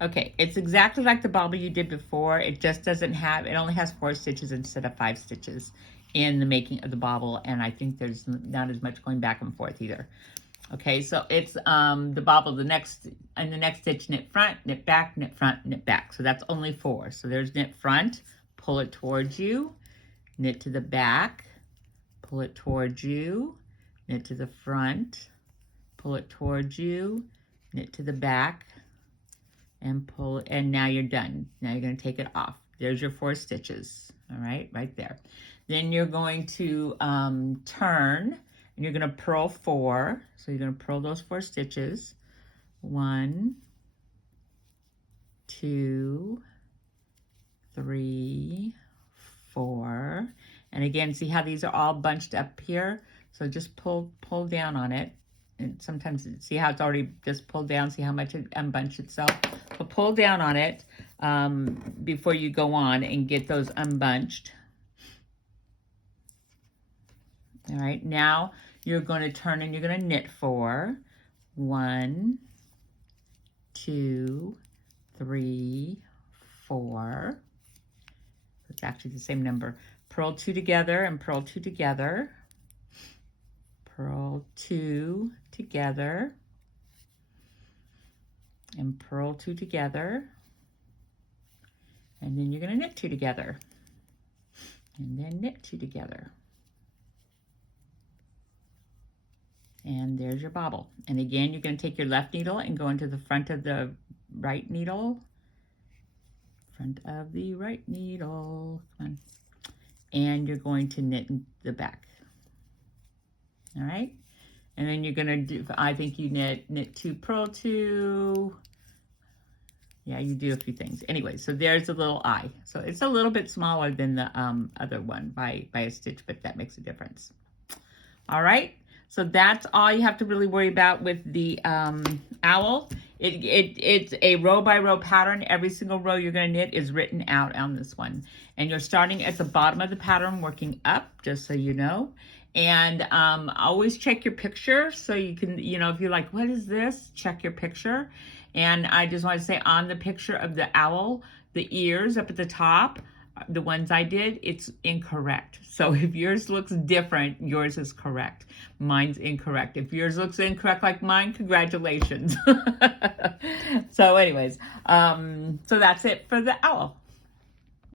Okay, it's exactly like the bobble you did before. It just doesn't have, it only has 4 stitches instead of 5 stitches in the making of the bobble. And I think there's not as much going back and forth either. Okay, so it's the bobble, in the next stitch, knit front, knit back, knit front, knit back. So that's only 4. So there's knit front, pull it towards you, knit to the back, pull it towards you, knit to the front, pull it towards you, knit to the back, and pull, and now you're done. Now you're going to take it off. There's your 4 stitches, all right, right there. Then you're going to turn, and you're going to purl 4. So you're going to purl those 4 stitches. 1, 2, 3, 4. And again, see how these are all bunched up here? So just pull down on it. And sometimes see how it's already just pulled down, see how much it unbunched itself. But pull down on it before you go on and get those unbunched. All right, now you're going to turn and you're going to knit 4. 1, 2, 3, 4. It's actually the same number. Purl 2 together and purl 2 together. Purl 2 together and purl 2 together, and then you're going to knit 2 together and then knit 2 together, and there's your bobble. And again, you're going to take your left needle and go into the front of the right needle, come on, and you're going to knit in the back. All right, and then you're gonna do, I think you knit 2, purl 2. Yeah, you do a few things. Anyway, so there's a little eye. So it's a little bit smaller than the other one by a stitch, but that makes a difference. All right, so that's all you have to really worry about with the owl. It's a row by row pattern. Every single row you're gonna knit is written out on this one. And you're starting at the bottom of the pattern, working up, just so you know. And always check your picture so you can, you know, if you're like, what is this? Check your picture. And I just want to say, on the picture of the owl, the ears up at the top, the ones I did, it's incorrect. So if yours looks different, yours is correct. Mine's incorrect. If yours looks incorrect like mine, congratulations. So anyways, so that's it for the owl.